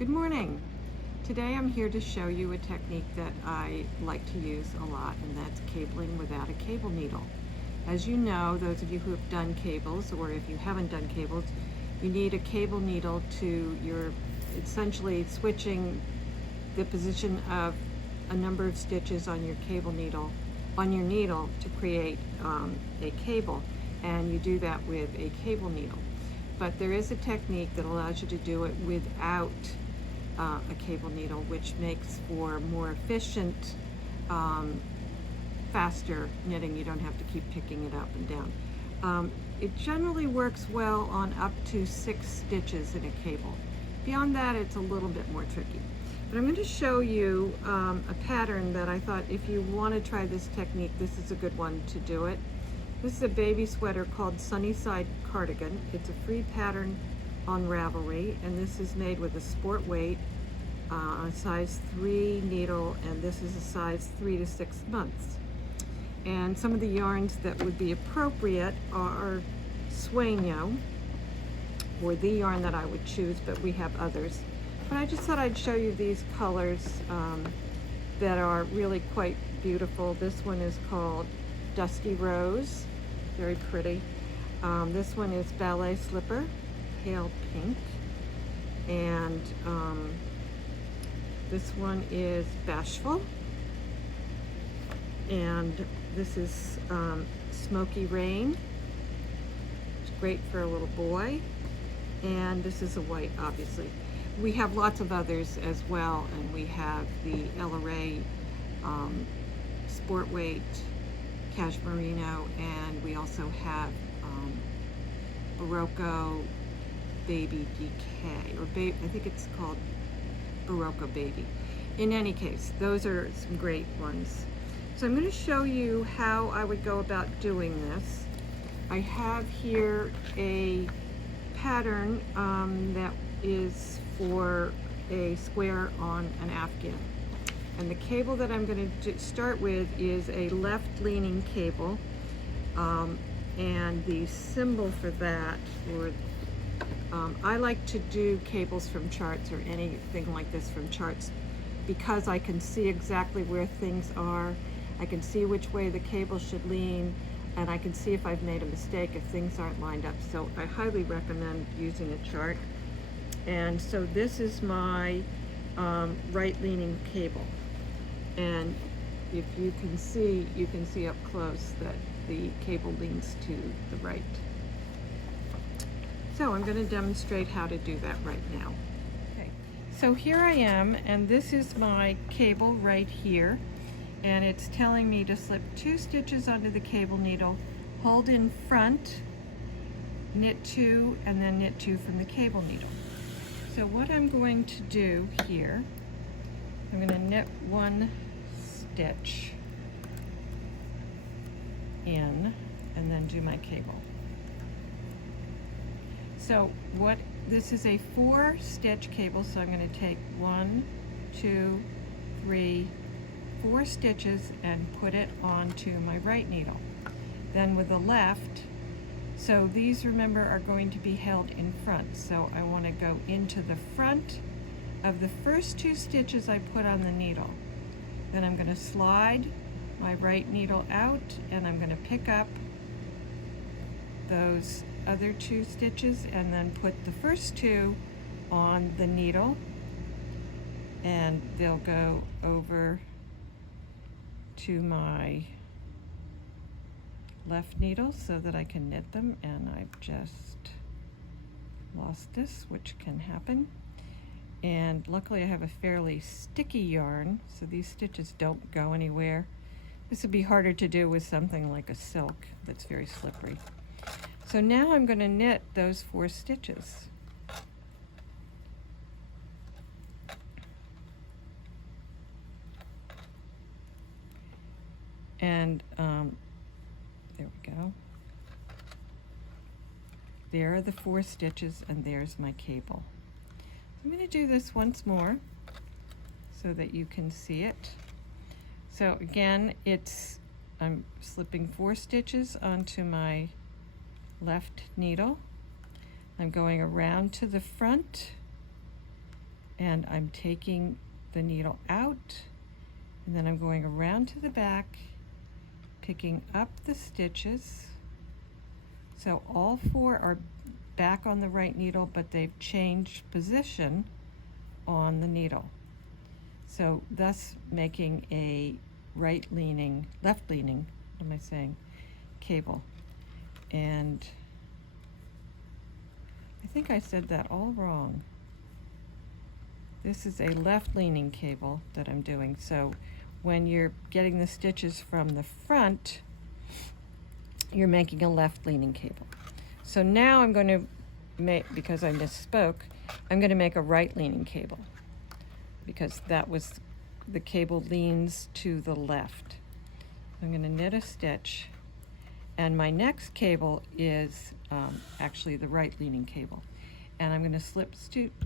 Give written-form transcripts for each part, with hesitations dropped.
Good morning. Today I'm here to show you a technique that I like to use a lot, and that's cabling without a cable needle. As you know, those of you who have done cables, or if you haven't done cables, you need a cable needle to your essentially switching the position of a number of stitches on your cable needle, on your needle, to create a cable, and you do that with a cable needle. But there is a technique that allows you to do it without a cable needle, which makes for more efficient, faster knitting. You don't have to keep picking it up and down. It generally works well on up to 6 stitches in a cable. Beyond that, it's a little bit more tricky. But I'm going to show you a pattern that I thought, if you want to try this technique, this is a good one to do it. This is a baby sweater called Sunnyside Cardigan. It's a free pattern on Ravelry, and this is made with a sport weight, a size 3 needle, and this is a size 3 to 6 months. And some of the yarns that would be appropriate are sueño, or the yarn that I would choose, but we have others. But I just thought I'd show you these colors that are really quite beautiful. This one is called Dusty Rose, very pretty. This one is Ballet Slipper, pale pink, and this one is Bashful, and this is Smoky Rain. It's great for a little boy, and this is a white, obviously. We have lots of others as well, and we have the LRA Sport Weight Cashmerino, and we also have Barocco Baby DK, or I think it's called Barocco Baby. In any case, those are some great ones. So I'm going to show you how I would go about doing this. I have here a pattern that is for a square on an afghan. And the cable that I'm going to start with is a left-leaning cable, and the symbol for that, I like to do cables from charts, or anything like this from charts, because I can see exactly where things are. I can see which way the cable should lean, and I can see if I've made a mistake, if things aren't lined up. So I highly recommend using a chart. And so this is my right-leaning cable. And if you can see up close that the cable leans to the right. So I'm going to demonstrate how to do that right now. Okay, so here I am, and this is my cable right here, and it's telling me to slip 2 stitches onto the cable needle, hold in front, knit 2, and then knit 2 from the cable needle. So what I'm going to do here, I'm going to knit 1 stitch in, and then do my cable. So this is a 4-stitch cable, so I'm going to take 1, 2, 3, 4 stitches and put it onto my right needle. Then with the left, so these, remember, are going to be held in front, so I want to go into the front of the first 2 stitches I put on the needle. Then I'm going to slide my right needle out, and I'm going to pick up those other 2 stitches and then put the first 2 on the needle, and they'll go over to my left needle so that I can knit them. And I've just lost this, which can happen. And luckily I have a fairly sticky yarn, so these stitches don't go anywhere. This would be harder to do with something like a silk that's very slippery. So now I'm going to knit those 4 stitches. And there we go. There are the 4 stitches, and there's my cable. I'm going to do this once more so that you can see it. So again, I'm slipping 4 stitches onto my left needle. I'm going around to the front and I'm taking the needle out, and then I'm going around to the back, picking up the stitches. So all 4 are back on the right needle, but they've changed position on the needle. So thus making a left leaning, what am I saying, cable. And I think I said that all wrong. This is a left leaning cable that I'm doing. So when you're getting the stitches from the front, you're making a left leaning cable. So now I'm going to make, because I misspoke, I'm going to make a right leaning cable, because that was, the cable leans to the left. I'm going to knit a stitch, and my next cable is actually the right leaning cable. And I'm going to slip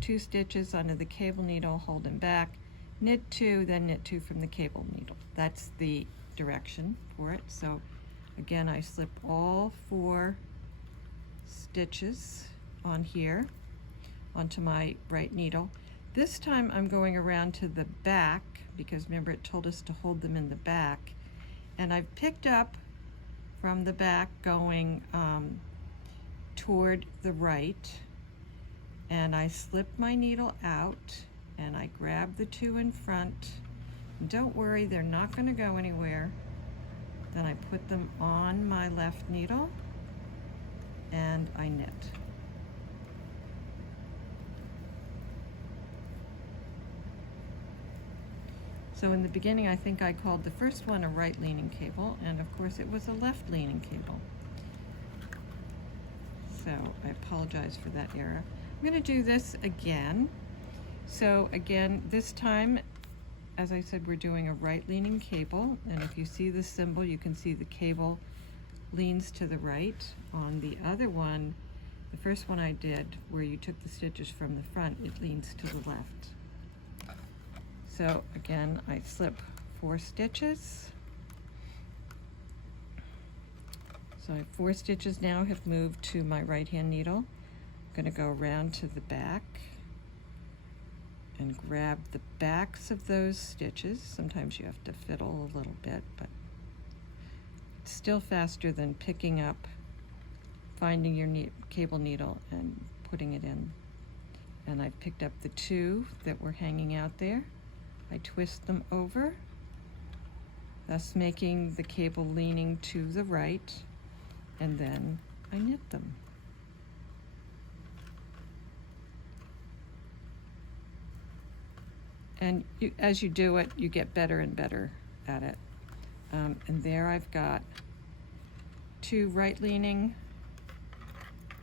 2 stitches onto the cable needle, hold them back, knit 2, then knit 2 from the cable needle. That's the direction for it. So again, I slip all 4 stitches on here onto my right needle. This time I'm going around to the back, because remember it told us to hold them in the back, and I've picked up from the back going toward the right, and I slip my needle out and I grab the 2 in front. Don't worry, they're not going to go anywhere. Then I put them on my left needle and I knit. So in the beginning, I think I called the first one a right leaning cable, and of course it was a left leaning cable. So I apologize for that error. I'm going to do this again. So again, this time, as I said, we're doing a right leaning cable, and if you see the symbol, you can see the cable leans to the right. On the other one, the first one I did, where you took the stitches from the front, it leans to the left. So again, I slip 4 stitches. So I have 4 stitches now have moved to my right hand needle. I'm going to go around to the back and grab the backs of those stitches. Sometimes you have to fiddle a little bit, but it's still faster than picking up, finding your cable needle and putting it in. And I picked up the 2 that were hanging out there. I twist them over, thus making the cable leaning to the right, and then I knit them. And as you do it, you get better and better at it. And there I've got 2 right leaning,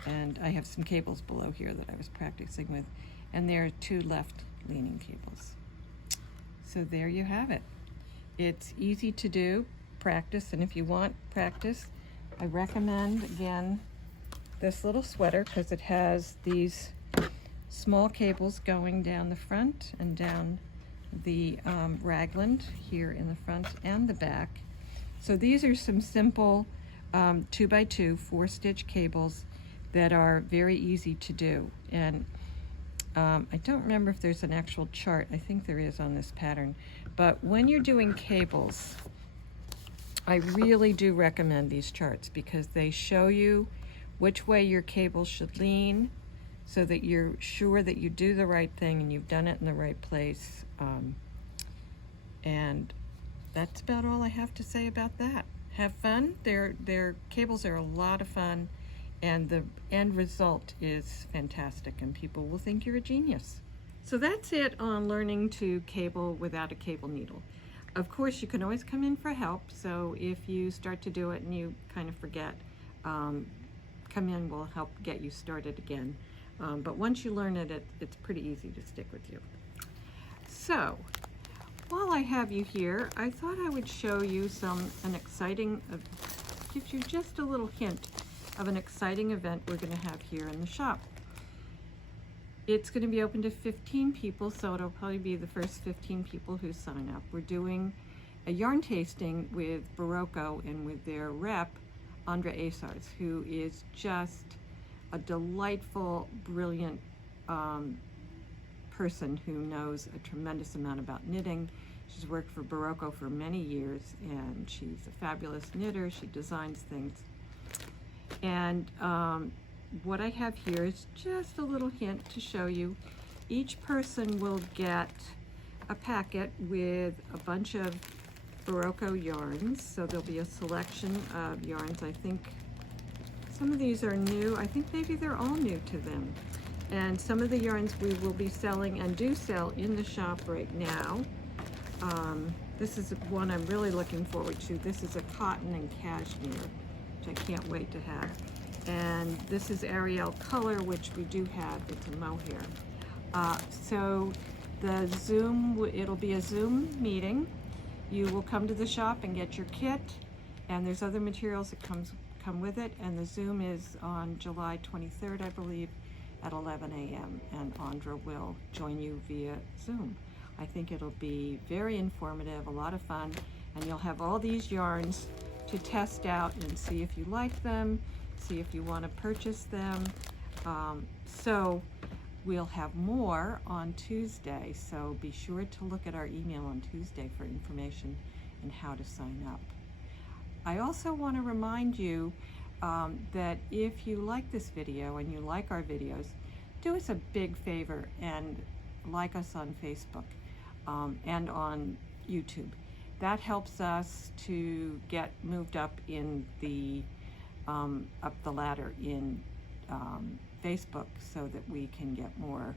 and I have some cables below here that I was practicing with, and there are 2 left leaning cables. So there you have it. It's easy to do, practice, and if you want practice, I recommend, again, this little sweater, because it has these small cables going down the front and down the raglan here in the front and the back. So these are some simple 2x2 4-stitch cables that are very easy to do. And I don't remember if there's an actual chart. I think there is on this pattern. But when you're doing cables, I really do recommend these charts, because they show you which way your cable should lean, so that you're sure that you do the right thing and you've done it in the right place. And that's about all I have to say about that. Have fun. Their cables are a lot of fun, and the end result is fantastic, and people will think you're a genius. So that's it on learning to cable without a cable needle. Of course, you can always come in for help, so if you start to do it and you kind of forget, come in, we'll help get you started again. But once you learn it, it's pretty easy to stick with you. So, while I have you here, I thought I would show you gives you just a little hint of an exciting event we're going to have here in the shop. It's going to be open to 15 people, so it'll probably be the first 15 people who sign up. We're doing a yarn tasting with Barocco and with their rep, Andra Asars, who is just a delightful, brilliant person who knows a tremendous amount about knitting. She's worked for Barocco for many years, and she's a fabulous knitter. She designs things. And what I have here is just a little hint to show you. Each person will get a packet with a bunch of Barocco yarns. So there'll be a selection of yarns. I think some of these are new. I think maybe they're all new to them. And some of the yarns we will be selling and do sell in the shop right now. This is one I'm really looking forward to. This is a cotton and cashmere, which I can't wait to have. And this is Ariel color, which we do have. It's a mohair. So the Zoom, it'll be a Zoom meeting. You will come to the shop and get your kit, and there's other materials that come with it. And the Zoom is on July 23rd, I believe, at 11 a.m. And Andra will join you via Zoom. I think it'll be very informative, a lot of fun, and you'll have all these yarns to test out and see if you like them, see if you want to purchase them. So we'll have more on Tuesday, so be sure to look at our email on Tuesday for information and how to sign up. I also want to remind you that if you like this video and you like our videos, do us a big favor and like us on Facebook and on YouTube. That helps us to get moved up in the up the ladder in Facebook, so that we can get more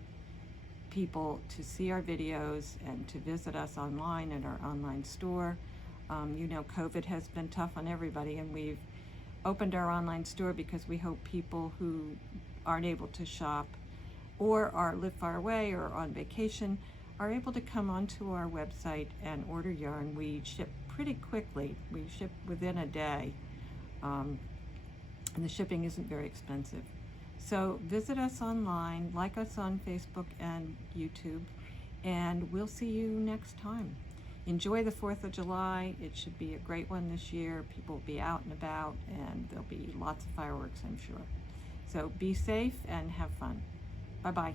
people to see our videos and to visit us online at our online store. You know, COVID has been tough on everybody, and we've opened our online store because we hope people who aren't able to shop or live far away or on vacation are able to come onto our website and order yarn. We ship pretty quickly. We ship within a day, and the shipping isn't very expensive. So visit us online, like us on Facebook and YouTube, and we'll see you next time. Enjoy the 4th of July. It should be a great one this year. People will be out and about, and there'll be lots of fireworks, I'm sure. So be safe and have fun. Bye-bye.